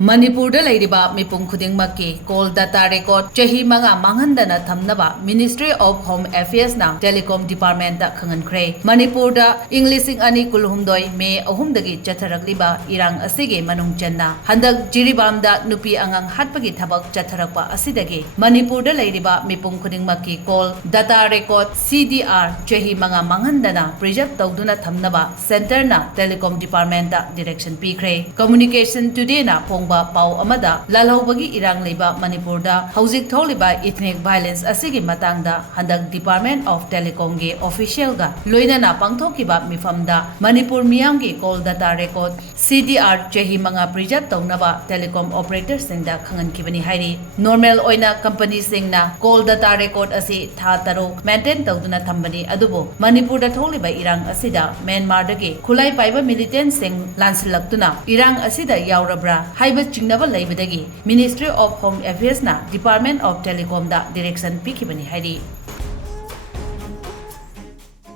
Manipurda Ladiba Mipum Khudingmakki Call Data Record Chahi Manghandana Thamnaba Ministry of Home Affairsna Telecom Department da Khanghankhre Manipurda Englishing ani kulhumdoi me ahumdagi chatharakliba irang asige manungchanna handak jiribamda nupi angang hatpagi thabak chatharakpa asidagi Manipurda Ladiba Mipum Khudingmakki Call Data Record CDR Chahi Manghandana Preserve Tawduna Thamnaba Center na Telecom Department da direction pikre Communication Today na Pau amada lalhaubagi irang leiba Manipurda haujik tholiba ethnic violence asigi matangda handak Department of Telecom ge official ga loinana pangthokiba mifamda Manipur miyamgi call data record CDR Chahi manga preserve tawnaba telecom operators singda khanghankibani hairi normal oina company singna call data record asi tha taro maintain tawduna thambani adubo Manipurda tholiba irang asida Myanmar dagi khulai paiba militant sing lansilaktuna irang asida yaurabra Chingnaba Laibadagi, Ministry of Home Affairs na Department of Telecom da direction pikibani hari.